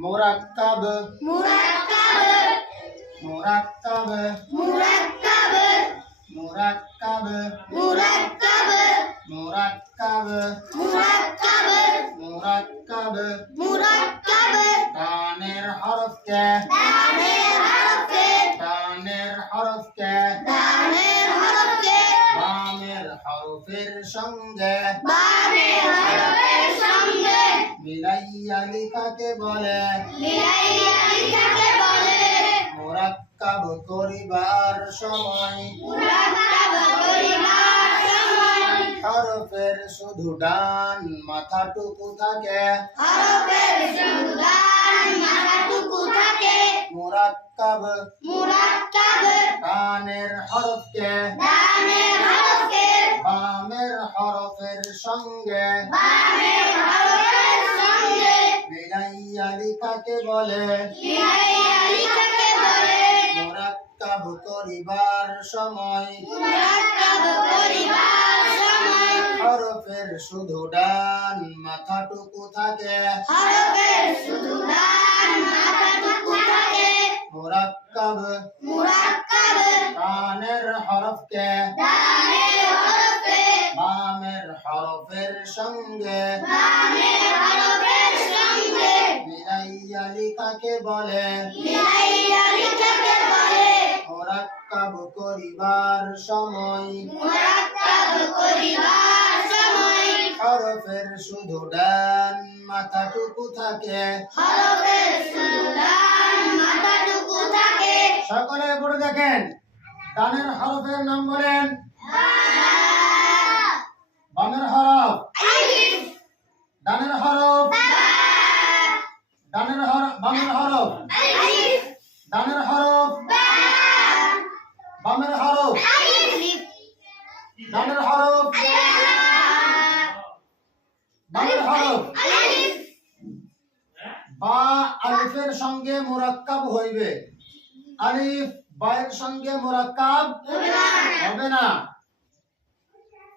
মুরাক্কাব মুরাক্কাব মুরাক্কাব মুরাক্কাব মুরাক্কাব মুরাক্কাব মুরাক্কাব মুরাক্কাব মুরাক্কাব মুরাক্কাব দানের হরফকে দানের হরফে দানের হরফকে দানের হরফে বামের হরফের সঙ্গে বামের হরফের সঙ্গে মিলাইয়া লিখাকে বলে মিলাইয়া লিখাকে বলে মুরাক্কাব করিবার সময় মুরাক্কাব করিবার সময় হরফের শুধু ডান মাথাটুকু থাকে হরফের শুধু ডান মাথাটুকু থাকে মুরাক্কাব মুরাক্কাব ডানের হরফকে দানের হরফে বামের হরফের সঙ্গে বামের হরফের সঙ্গে মিলাইয়া লিখাকে বলে মিলাইয়া লিখাকে বলে মুরাক্কাব করিবার সময় মুরাক্কাব করিবার সময় হরফের শুধু ডান মাথাটুকু থাকে হরফের শুধু ডান মাথাটুকু থাকে মুরাক্কাব মুরাক্কাব ডানের হরফকে দানের হরফে বামের হরফের সঙ্গে বামের হরফের সঙ্গে মিলাইয়া লিখাকে বলে মিলাইয়া লিখাকে বলে মুরাক্কাব করিবার সময় মুরাক্কাব করিবার সময় হরফের শুধু ডান মাথাটুকু থাকে হরফের শুধু ডান মাথাটুকু থাকে সকলে পড়ে দেখেন ডানের হরফের নাম বলেন বামের হরফ আলিফ ডানের হরফ ডানের হরফ বামের হরফ আলিফ ডানের হরফ বামের হরফ আলিফ ডানের হরফ বামের হরফ আলিফ বা আলিফের সঙ্গে মুরাক্কাব হইবে আলিফ বায়ের সঙ্গে মুরাক্কাব হবে না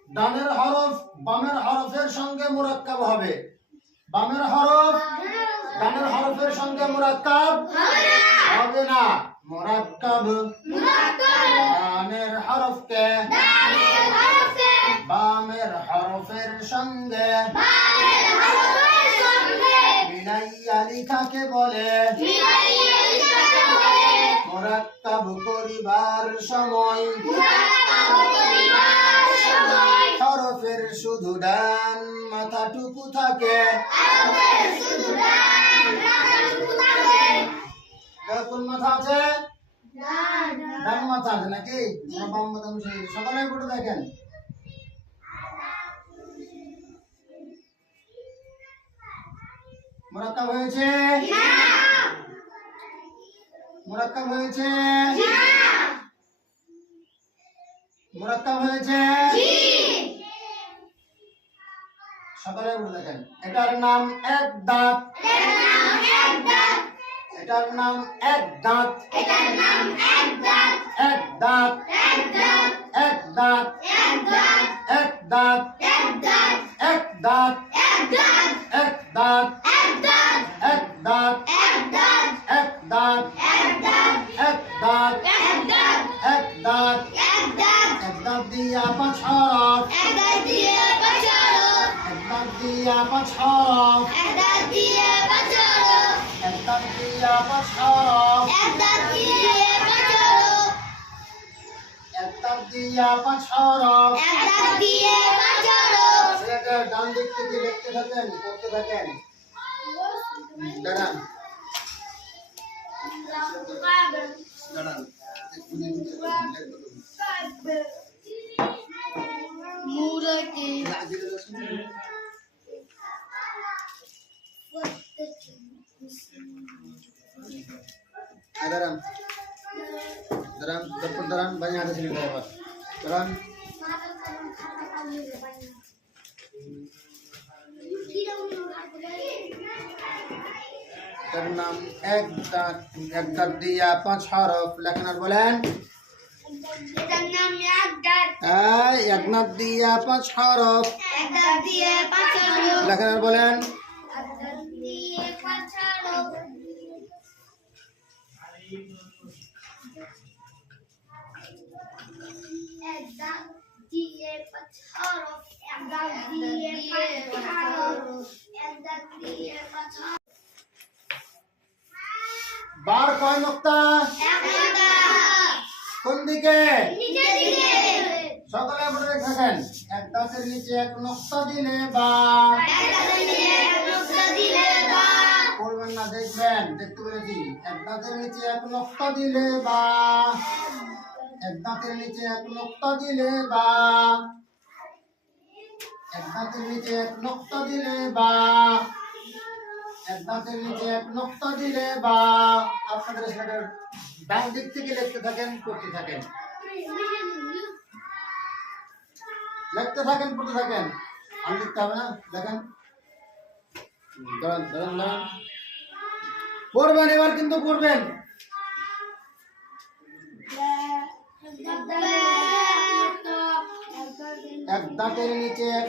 ডানের হরফ বামের হরফের সঙ্গে মুরাক্কাব হবে বামের হরফ ডানের হরফের সঙ্গে মুরাক্কাব হবে না মুরাক্কাব ডানের হরফকে দানের হরফে বামের হরফের সঙ্গে বামের হরফের সঙ্গে মিলাইয়া লিখাকে বলে মিলাইয়া লিখাকে বলে মুরাক্কাব করিবার সময় মুরাক্কাব করিবার সময় হরফের শুধু ডান মাথাটুকু থাকে হরফের শুধু ডান মাথাটুকু থাকে কোন মাথা আছে ডান ডান মাথা আছে নাকি না বাম মাথা মিশে সকালে পড়ে দেখেন মুরাক্কাব হয়েছে মুরাক্কাব হয়েছে মুরাক্কাব হয়েছে সকালে পড়ে দেখেন এটার নাম এক দাঁত এটার নাম এক দাঁত এটার নাম এক দাঁত এক দাঁত এক দাঁত এক দাঁত এক দাঁত এক দাঁত এক দাঁত এক দাঁত এক দাঁত এক দাঁত এক দাঁত এক দাঁত এক দাঁত এক দাঁত এক দাঁত এক দাঁত এক দাঁত এক দাঁত দিয়া পাঁচ হরফ এক দাঁত দিয়ে বাঁচালো এক দাঁত দিয়া পাঁচ হরফ এক দাঁত দিয়ে বাঁচালো এক দাঁত দিয়া পাঁচ হরফ এক দাঁত দিয়ে বাঁচালো এক দাঁত দিয়া পাঁচ হরফ এক দাঁত দিয়ে বাঁচালো ছেলেটা ডান দিক থেকে লিখতে থাকেন করতে থাকেন দাঁড়ান দাঁড়ান মুরতি দাঁড়ান দাঁড়ান তারপর দাঁড়ান বাইরে হাতে ছেলে আবার দাঁড়ান তার নাম এক দাঁত দিয়া পাঁচ হরফ লেখেন আর বলেন এটার নাম এক দাঁত এক দাঁত দিয়া পাঁচ হরফ এক দাঁত দিয়ে বাঁচালো লেখেন আর বলেন এক দাঁত দিয়ে বাঁচালো বার কয় নোক্তা? কোন দিকে? সকলে বলে থাকেন। এক দাঁতের নিচে এক নোক্তা দিলে বা। পড়বেন না, দেখবেন, দেখতে পেরেছি। এক দাঁতের নিচে এক নোক্তা দিলে বা। এক দাঁতের নিচে এক নোক্তা দিলে বা। এক দাঁতের নিচে এক নোক্তা দিলে বা। এক দাঁতের নিচে এক নোক্তা দিলে বা। আপনাদের স্লাইডের ডান দিক থেকে লিখতে থাকেন, পড়তে থাকেন, লিখতে থাকেন, পড়তে থাকেন। আর লিখতে হবে না, দেখেন। দাঁড়ান দাঁড়ান দাঁড়ান, পড়বেন এবার, কিন্তু পড়বেন। এক দাঁতের নিচে এক